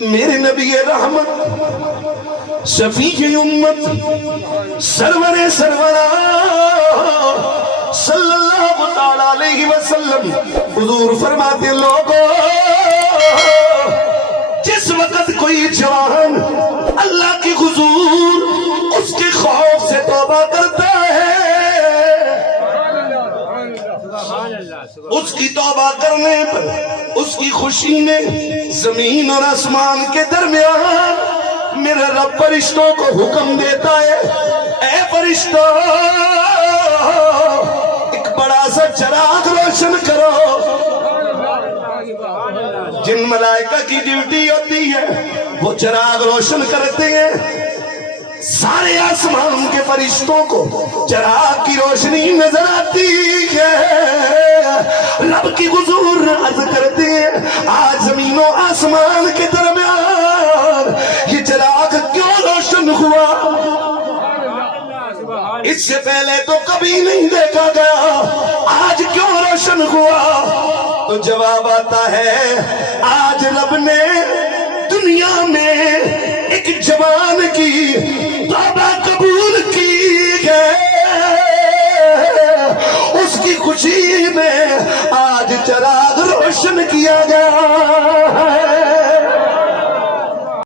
میرے نبی رحمت شفیع امت سرور سرورا صلی اللہ تعالی علیہ وسلم حضور فرماتے لوگوں جس وقت کوئی جوان اللہ کی حضور اس کے خوف سے توبہ کرتا ہے، اس کی توبہ کرنے پر اس کی خوشی میں زمین اور آسمان کے درمیان میرا رب فرشتوں کو حکم دیتا ہے، اے فرشتوں ایک بڑا سا چراغ روشن کرو۔ جن ملائکہ کی ڈیوٹی ہوتی ہے وہ چراغ روشن کرتے ہیں، سارے آسمان کے فرشتوں کو چراغ کی روشنی نظر آتی ہے۔ رب کی حضور عرض کرتے ہیں آج زمین و آسمان کے درمیان یہ چراغ کیوں روشن ہوا؟ اس سے پہلے تو کبھی نہیں دیکھا گیا، آج کیوں روشن ہوا؟ تو جواب آتا ہے آج رب نے دنیا میں ایک جوان کی توبہ قبول کی ہے، اس کی خوشی میں آج چراغ روشن کیا گیا ہے۔